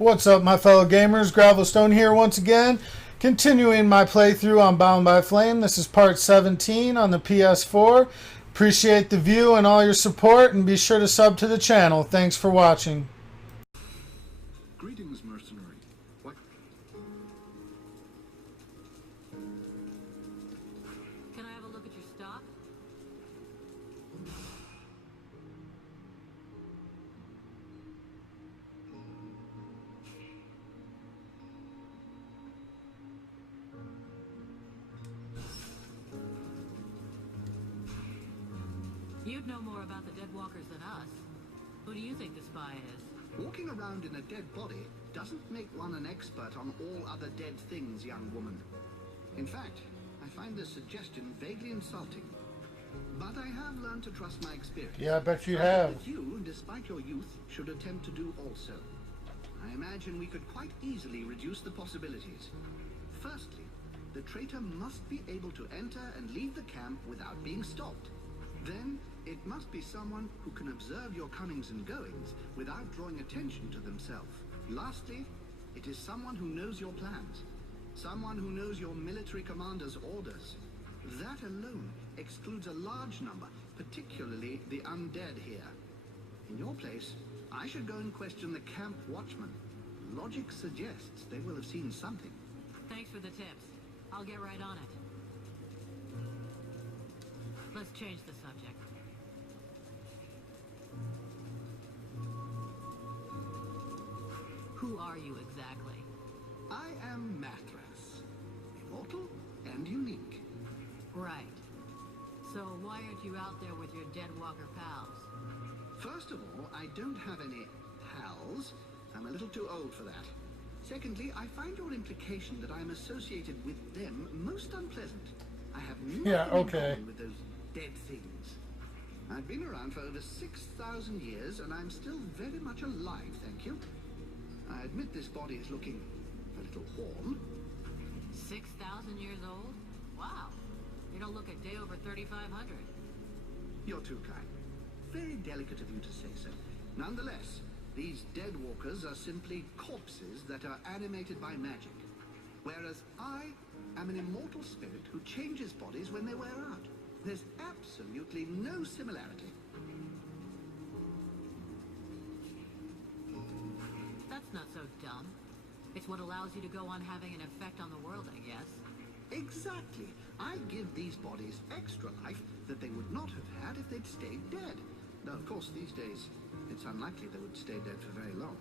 What's up, my fellow gamers? Gravelstone here once again, continuing my playthrough on Bound by Flame. This is part 17 on the PS4. Appreciate the view and all your support, and be sure to sub to the channel. Thanks for watching. Greetings, mercenary. What? Can I have a look at your stock? You'd know more about the Deadwalkers than us. Who do you think the spy is? Walking around in a dead body doesn't make one an expert on all other dead things, young woman. In fact, I find this suggestion vaguely insulting. But I have learned to trust my experience. Yeah, I bet you I have. think that you, despite your youth, should attempt to do also. I imagine we could quite easily reduce the possibilities. Firstly, the traitor must be able to enter and leave the camp without being stopped. Then, it must be someone who can observe your comings and goings without drawing attention to themselves. Lastly, it is someone who knows your plans. Someone who knows your military commander's orders. That alone excludes a large number, particularly the undead here. In your place, I should go and question the camp watchman. Logic suggests they will have seen something. Thanks for the tips. I'll get right on it. Let's change the subject. Who are you exactly? I am Mathras. Immortal and unique. Right. So why aren't you out there with your Deadwalker pals? First of all, I don't have any pals. I'm a little too old for that. Secondly, I find your implication that I'm associated with them most unpleasant. I have nothing in common with those dead things. I've been around for over 6,000 years, and I'm still very much alive, thank you. I admit this body is looking a little worn. 6,000 years old? Wow. You don't look a day over 3,500. You're too kind. Very delicate of you to say so. Nonetheless, these Deadwalkers are simply corpses that are animated by magic. Whereas I am an immortal spirit who changes bodies when they wear out. There's absolutely no similarity. That's not so dumb. It's what allows you to go on having an effect on the world, I guess. Exactly. I give these bodies extra life that they would not have had if they'd stayed dead. Though, of course, these days, it's unlikely they would stay dead for very long.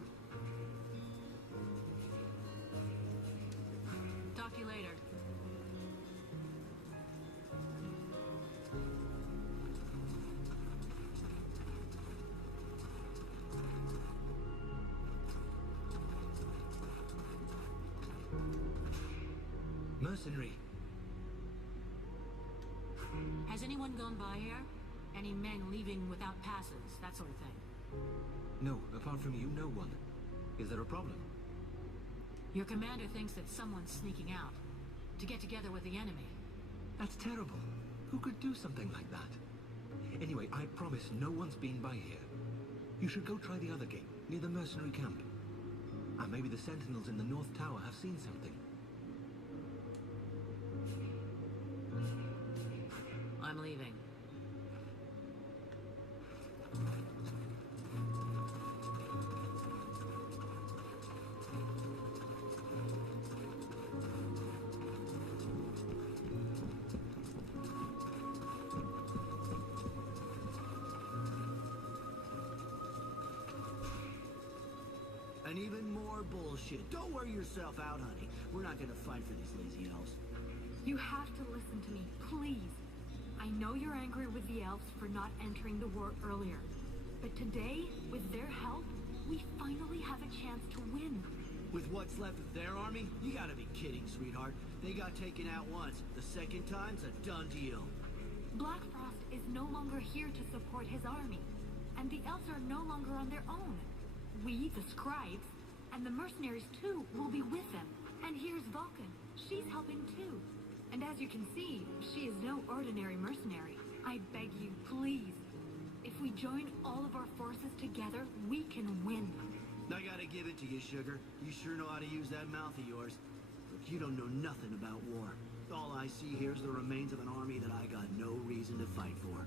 Talk to you later. Mercenary. Has anyone gone by here? Any men leaving without passes, that sort of thing? No, apart from you, no one. Is there a problem? Your commander thinks that someone's sneaking out to get together with the enemy. That's terrible. Who could do something like that? Anyway, I promise no one's been by here. You should go try the other gate, near the mercenary camp. And maybe the sentinels in the North Tower have seen something. I'm leaving. And even more bullshit. Don't wear yourself out, honey. We're not gonna fight for these lazy elves. You have to listen to me, please. I know you're angry with the elves for not entering the war earlier. But today, with their help, we finally have a chance to win. With what's left of their army? You gotta be kidding, sweetheart. They got taken out once. The second time's a done deal. Blackfrost is no longer here to support his army. And the elves are no longer on their own. We, the scribes, and the mercenaries too, will be with them. And here's Vulcan. She's helping too. And as you can see, she is no ordinary mercenary. I beg you, please. If we join all of our forces together, we can win. I gotta give it to you, Sugar. You sure know how to use that mouth of yours. Look, you don't know nothing about war. All I see here is the remains of an army that I got no reason to fight for.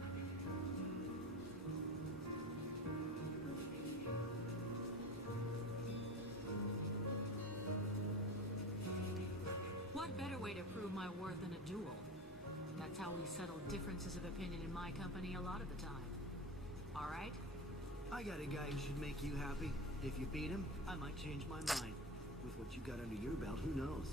What better way to prove my worth than a duel? That's how we settle differences of opinion in my company a lot of the time. All right? I got a guy who should make you happy. If you beat him, I might change my mind. With what you got under your belt, who knows?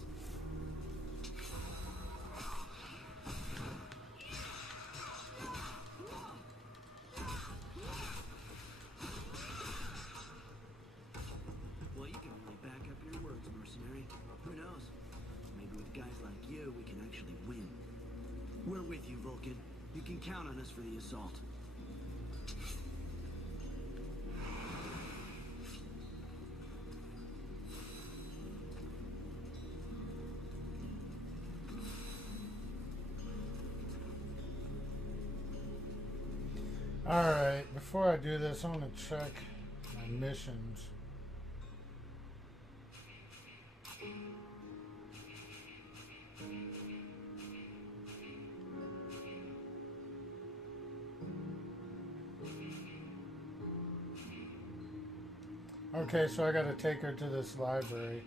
Well, you can really back up your words, mercenary. Who knows? Maybe with guys like you, we can actually win. We're with you, Vulcan. You can count on us for the assault. Alright, before I do this, I'm going to check my missions. Okay, so I got to take her to this library.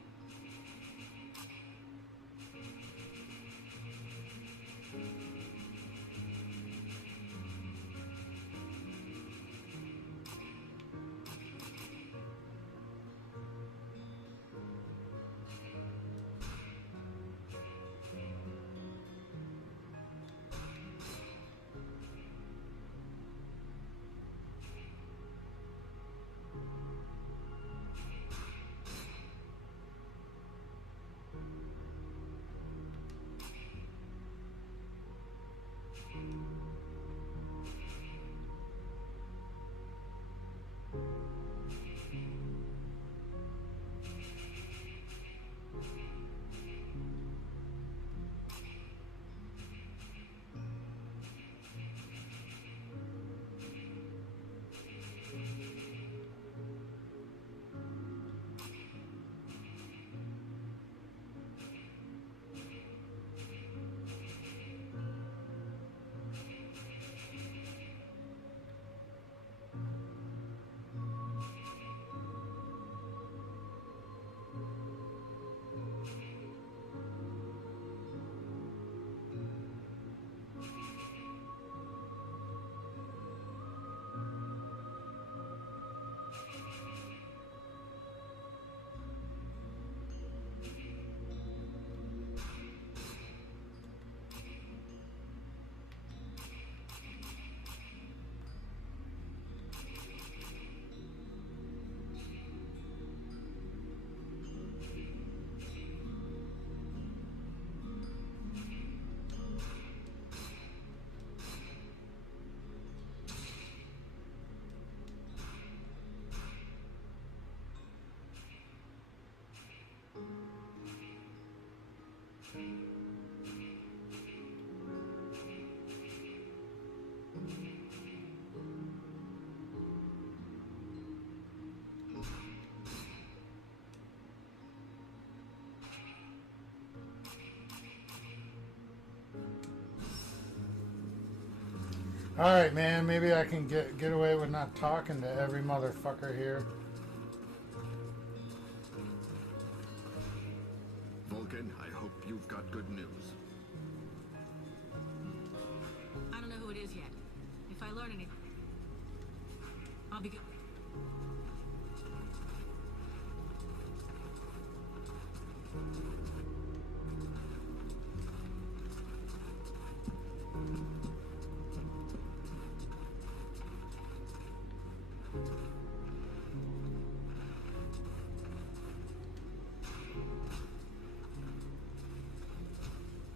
Alright, man, maybe I can get away with not talking to every motherfucker here. Vulcan, I hope you've got good news. I don't know who it is yet. If I learn anything, I'll be good.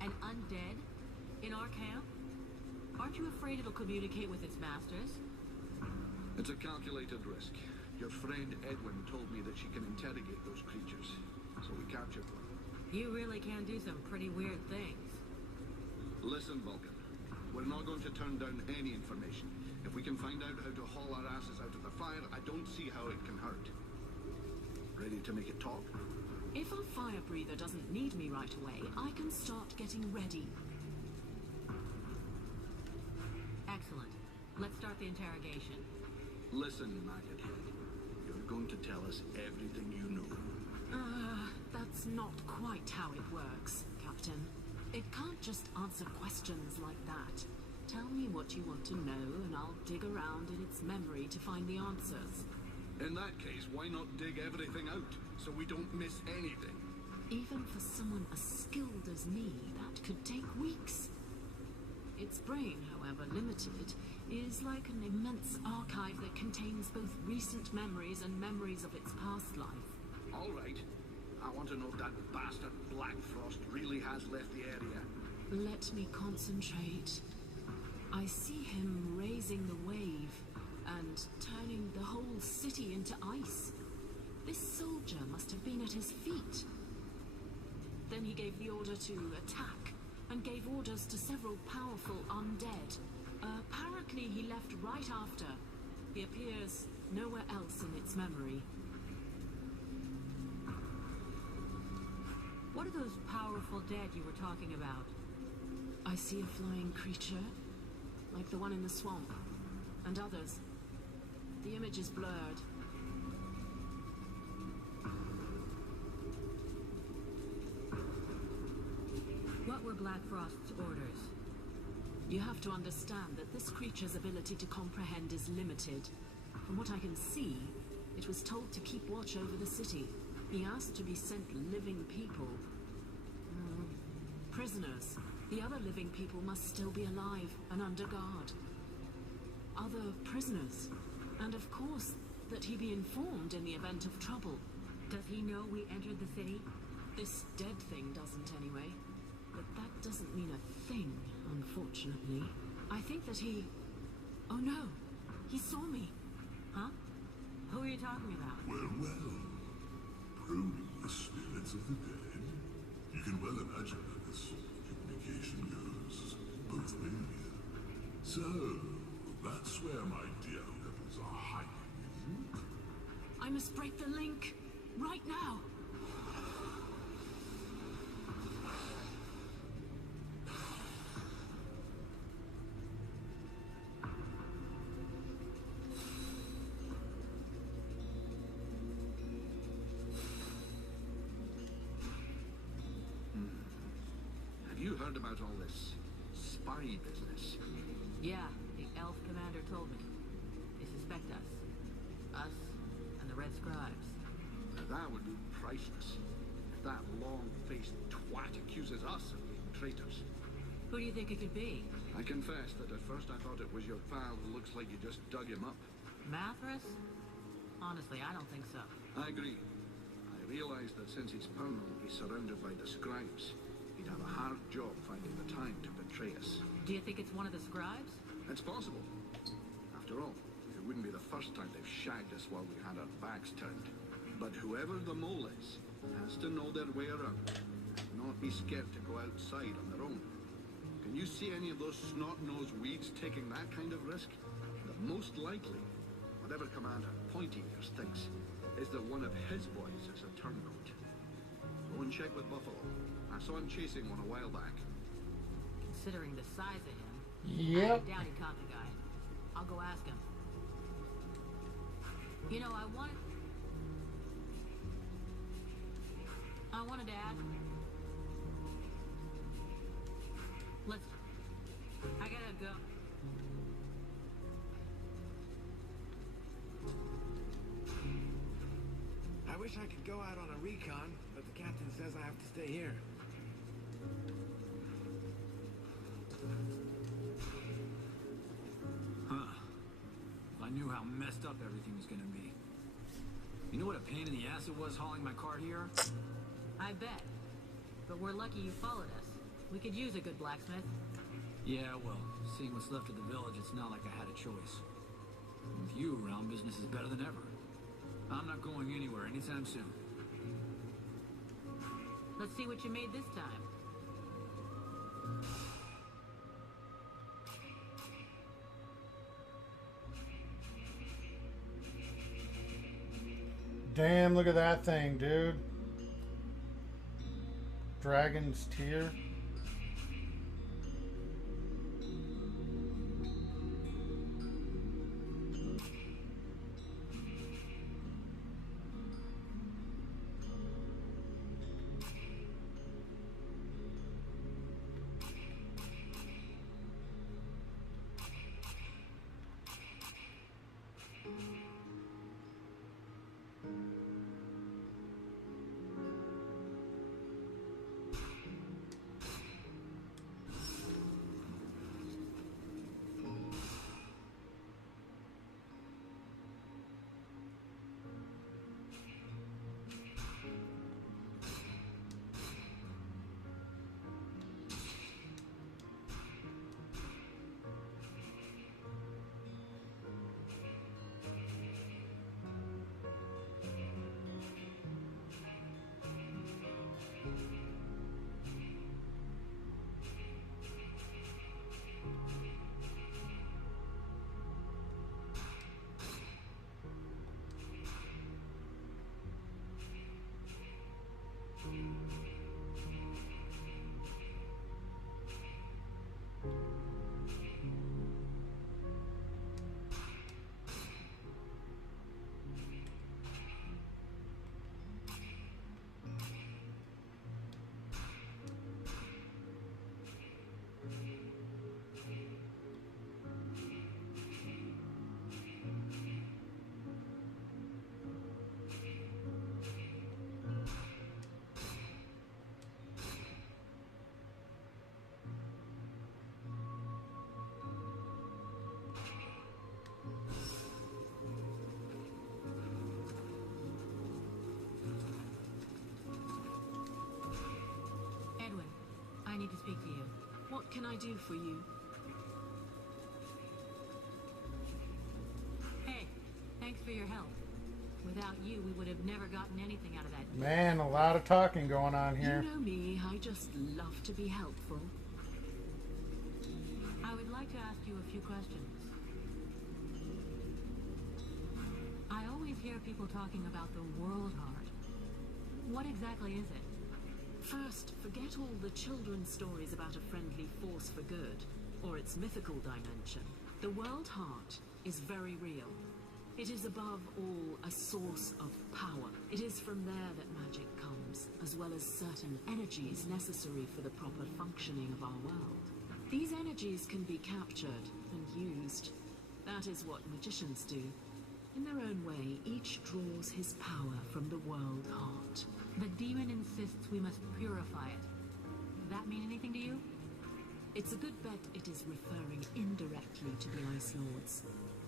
An undead? In our camp? Aren't you afraid it'll communicate with its masters? It's a calculated risk. Your friend Edwin told me that she can interrogate those creatures, so we captured one. You really can do some pretty weird things. Listen, Vulcan. We're not going to turn down any information. If we can find out how to haul our asses out of the fire, I don't see how it can hurt. Ready to make it talk? If our fire breather doesn't need me right away, I can start getting ready. Excellent. Let's start the interrogation. Listen, Maggot Head. You're going to tell us everything you know. That's not quite how it works, Captain. It can't just answer questions like that. Tell me what you want to know, and I'll dig around in its memory to find the answers. In that case, why not dig everything out, so we don't miss anything? Even for someone as skilled as me, that could take weeks. Its brain, however limited, is like an immense archive that contains both recent memories and memories of its past life. All right. I want to know if that bastard Black Frost really has left the area. Let me concentrate. I see him raising the wave and turning the whole city into ice. This soldier must have been at his feet. Then he gave the order to attack and gave orders to several powerful undead. Apparently he left right after. He appears nowhere else in its memory. What are those powerful dead you were talking about? I see a flying creature, like the one in the swamp, and others. The image is blurred. What were Black Frost's orders? You have to understand that this creature's ability to comprehend is limited. From what I can see, it was told to keep watch over the city. He asked to be sent living people. Prisoners. The other living people must still be alive and under guard. Other prisoners. And of course, that he be informed in the event of trouble. Does he know we entered the city? This dead thing doesn't anyway. But that doesn't mean a thing, unfortunately. I think that he... Oh no! He saw me! Huh? Who are you talking about? Well. Probing the spirits of the dead. You can well imagine how this sort of communication goes both ways. So, that's where my dear rebels are hiding, is it? I must break the link! Right now! Have you heard about all this spy business? Yeah, the elf commander told me. They suspect us. Us and the Red Scribes. Now that would be priceless. If that long-faced twat accuses us of being traitors. Who do you think it could be? I confess that at first I thought it was your pal who looks like you just dug him up. Mathras? Honestly, I don't think so. I agree. I realize that since he's Pownal, he's surrounded by the scribes. He'd have a hard job finding the time to betray us. Do you think it's one of the scribes? It's possible. After all, it wouldn't be the first time they've shagged us while we had our backs turned. But whoever the mole is, has to know their way around. Not be scared to go outside on their own. Can you see any of those snot-nosed weeds taking that kind of risk? The most likely, whatever Commander Pointy Ears thinks, is that one of his boys is a turncoat. Go and check with Buffalo. I saw him chasing one a while back. Considering the size of him, Yep. I doubt he caught the guy. I'll go ask him. You know, I wanted to ask. I gotta go. I wish I could go out on a recon, but the captain says I have to stay here. Huh. If I knew how messed up everything was gonna be. You know what a pain in the ass it was hauling my cart here? I bet. But we're lucky you followed us. We could use a good blacksmith. Yeah, well, seeing what's left of the village, it's not like I had a choice. With you around, business is better than ever. I'm not going anywhere anytime soon. Let's see what you made this time. Damn, look at that thing, dude. Dragon's Tear. I need to speak to you. What can I do for you? Hey, thanks for your help. Without you, we would have never gotten anything out of that. Man, a lot of talking going on here. You know me, I just love to be helpful. I would like to ask you a few questions. I always hear people talking about the World Heart. What exactly is it? First, forget all the children's stories about a friendly force for good, or its mythical dimension. The World Heart is very real. It is above all a source of power. It is from there that magic comes, as well as certain energies necessary for the proper functioning of our world. These energies can be captured and used. That is what magicians do. In their own way, each draws his power from the World Heart. The demon insists we must purify it. Does that mean anything to you? It's a good bet it is referring indirectly to the Ice Lords.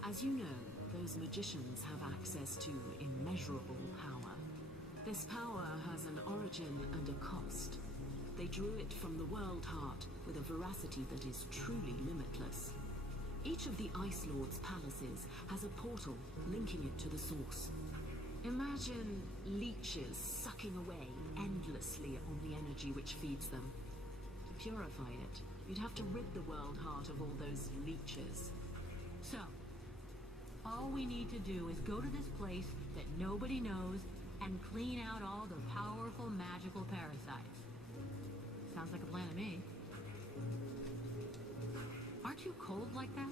As you know, those magicians have access to immeasurable power. This power has an origin and a cost. They drew it from the World Heart with a veracity that is truly limitless. Each of the Ice Lords' palaces has a portal linking it to the source. Imagine leeches sucking away endlessly on the energy which feeds them. To purify it, you'd have to rid the World Heart of all those leeches. So, all we need to do is go to this place that nobody knows and clean out all the powerful magical parasites. Sounds like a plan to me. Aren't you cold like that?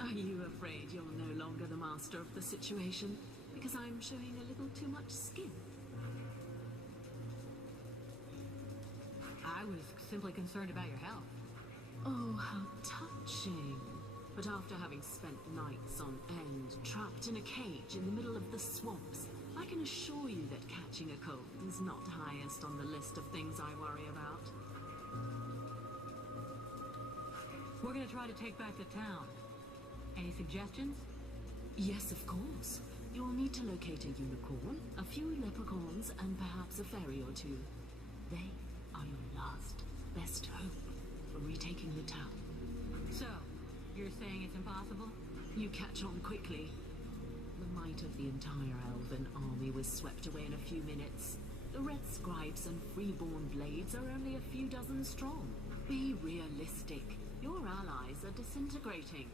Are you afraid you're no longer the master of the situation? Because I'm showing a little too much skin. I was simply concerned about your health. Oh, how touching. But after having spent nights on end, trapped in a cage in the middle of the swamps, I can assure you that catching a cold is not highest on the list of things I worry about. We're gonna try to take back the town. Any suggestions? Yes, of course. You'll need to locate a unicorn, a few leprechauns, and perhaps a fairy or two. They are your last, best hope for retaking the town. So, you're saying it's impossible? You catch on quickly. The might of the entire elven army was swept away in a few minutes. The red scribes and freeborn blades are only a few dozen strong. Be realistic. Your allies are disintegrating.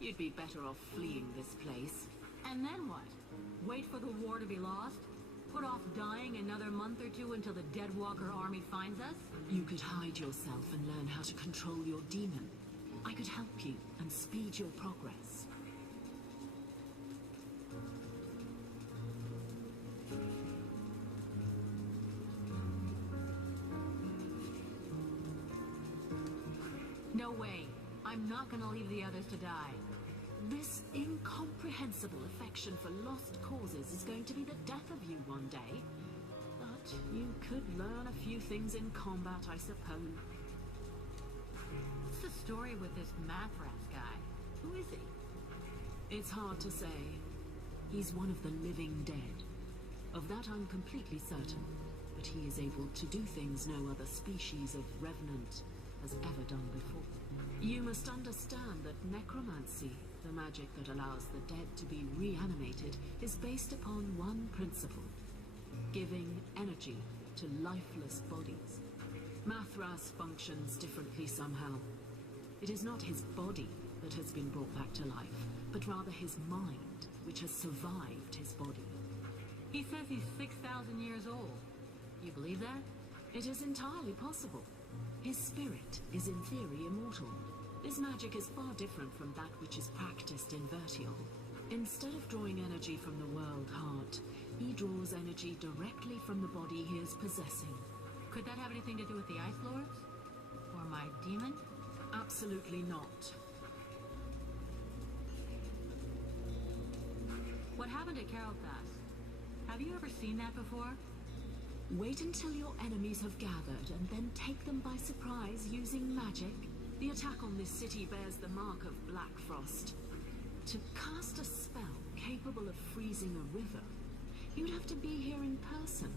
You'd be better off fleeing this place. And then what? Wait for the war to be lost? Put off dying another month or two until the Deadwalker army finds us? You could hide yourself and learn how to control your demon. I could help you and speed your progress. No way. I'm not gonna leave the others to die. This incomprehensible affection for lost causes is going to be the death of you one day. But you could learn a few things in combat, I suppose. What's the story with this Mathras guy? Who is he? It's hard to say. He's one of the living dead. Of that I'm completely certain. But he is able to do things no other species of revenant has ever done before. You must understand that necromancy, the magic that allows the dead to be reanimated, is based upon one principle: giving energy to lifeless bodies. Mathras functions differently somehow. It is not his body that has been brought back to life, but rather his mind, which has survived his body. He says he's 6,000 years old. You believe that? It is entirely possible. His spirit is in theory immortal. His magic is far different from that which is practiced in Vertiol. Instead of drawing energy from the world heart, he draws energy directly from the body he is possessing. Could that have anything to do with the Ice Lords? Or my demon? Absolutely not. What happened at Carolthas? Have you ever seen that before? Wait until your enemies have gathered and then take them by surprise using magic. The attack on this city bears the mark of Black Frost. To cast a spell capable of freezing a river, you'd have to be here in person.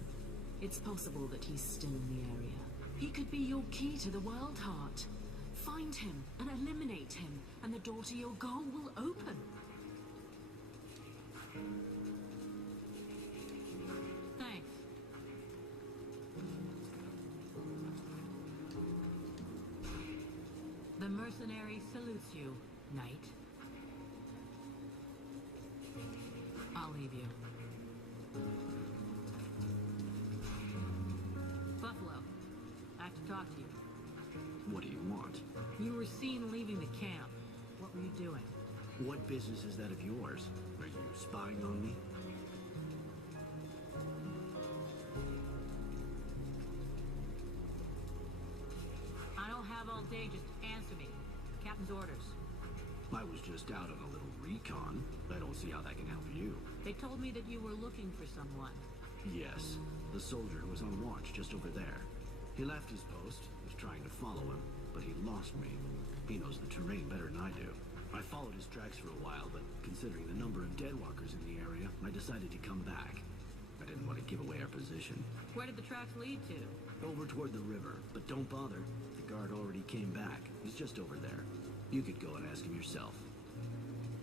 It's possible that he's still in the area. He could be your key to the World Heart. Find him and eliminate him, and the door to your goal will open. Thanks. The mercenary salutes you, knight. I'll leave you. Buffalo, I have to talk to you. What do you want? You were seen leaving the camp. What were you doing? What business is that of yours? Are you spying on me? I don't have all day, just answer me. Captain's orders. I was just out on a little recon. I don't see how that can help you. They told me that you were looking for someone. Yes, the soldier who was on watch just over there. He left his post, was trying to follow him, but he lost me. He knows the terrain better than I do. I followed his tracks for a while, but considering the number of deadwalkers in the area, I decided to come back. I didn't want to give away our position. Where did the tracks lead to? Over toward the river, but don't bother. The guard already came back. He's just over there. You could go and ask him yourself.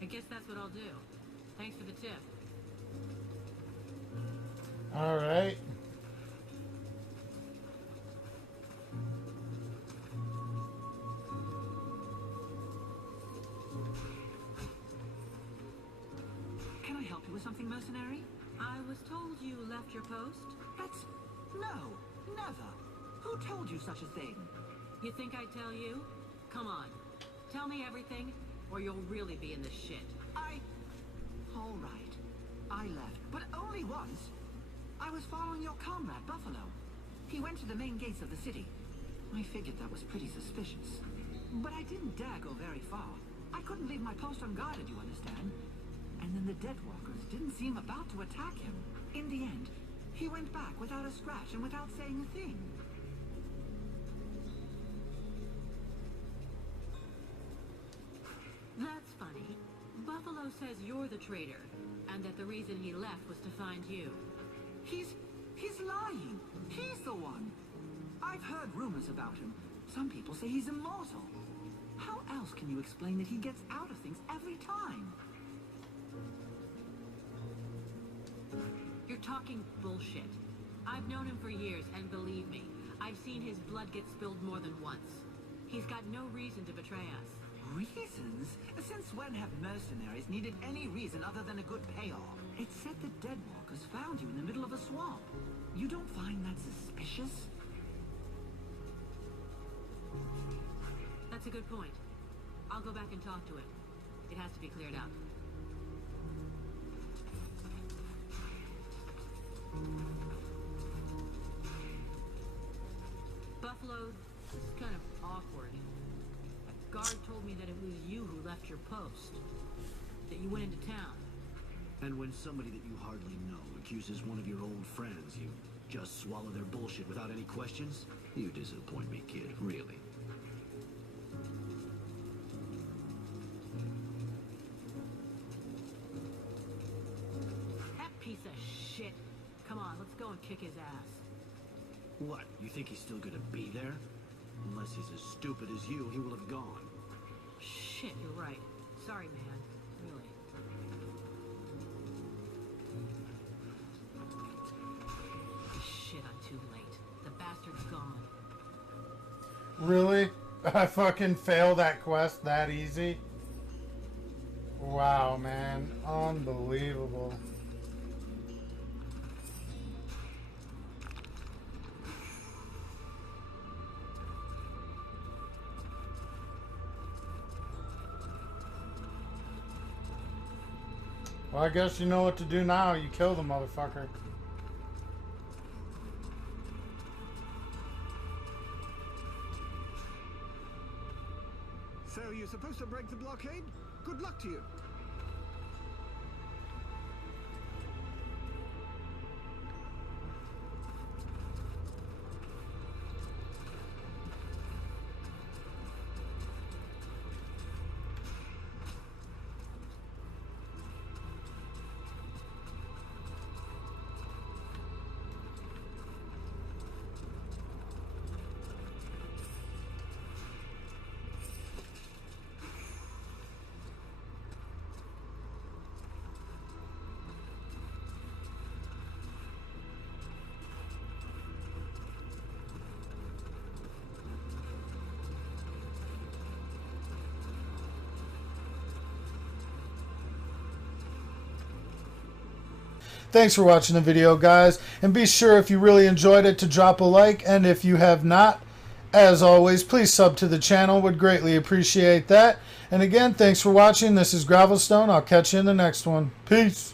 I guess that's what I'll do. Thanks for the tip. All right. Can I help you with something, mercenary? I was told you left your post. That's... No, never. Who told you such a thing? You think I'd tell you? Come on. Tell me everything, or you'll really be in the shit. All right. I left, but only once. I was following your comrade, Buffalo. He went to the main gates of the city. I figured that was pretty suspicious. But I didn't dare go very far. I couldn't leave my post unguarded, you understand? And then the Deadwalkers didn't seem about to attack him. In the end, he went back without a scratch and without saying a thing. That's funny. Buffalo says you're the traitor, and that the reason he left was to find you. He's lying. He's the one. I've heard rumors about him. Some people say he's immortal. How else can you explain that he gets out of things every time? You're talking bullshit. I've known him for years, and believe me, I've seen his blood get spilled more than once. He's got no reason to betray us. Reasons? Since when have mercenaries needed any reason other than a good payoff? It said the Deadwalkers found you in the middle of a swamp. You don't find that suspicious? That's a good point. I'll go back and talk to it. It has to be cleared out. Buffalo, this is kind of awkward. A guard told me that it was you who left your post. That you went into town. And when somebody that you hardly know accuses one of your old friends, you just swallow their bullshit without any questions? You disappoint me, kid, really. That piece of shit. Come on, let's go and kick his ass. What, you think he's still gonna be there? Unless he's as stupid as you, he will have gone. Shit, you're right. Sorry, man. Really. Shit, I'm too late. The bastard's gone. Really? I fucking failed that quest that easy? Wow, man. Unbelievable. Well, I guess you know what to do now. You kill the motherfucker. So you're supposed to break the blockade? Good luck to you. Thanks for watching the video, guys. And be sure, if you really enjoyed it, to drop a like. And if you have not, as always, please sub to the channel. Would greatly appreciate that. And again, thanks for watching. This is Gravelstone. I'll catch you in the next one. Peace.